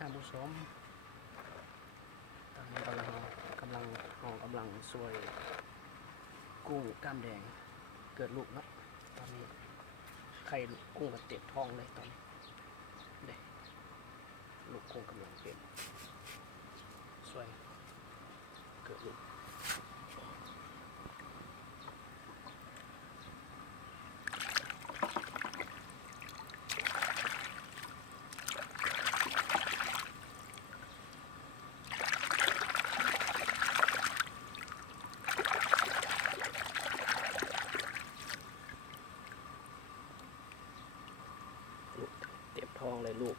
ท่านผู้ชมตอนนี้กำลังช่วยกุ้งกล้ามแดงเกิดลูกเนาะตอนนี้ไข่กุ้งกับเต็มท้องเลยตอนนี้เด็กลูกกุ้งกำลังเป็นช่วยเกิดลูกเต็มท้องเลยลูก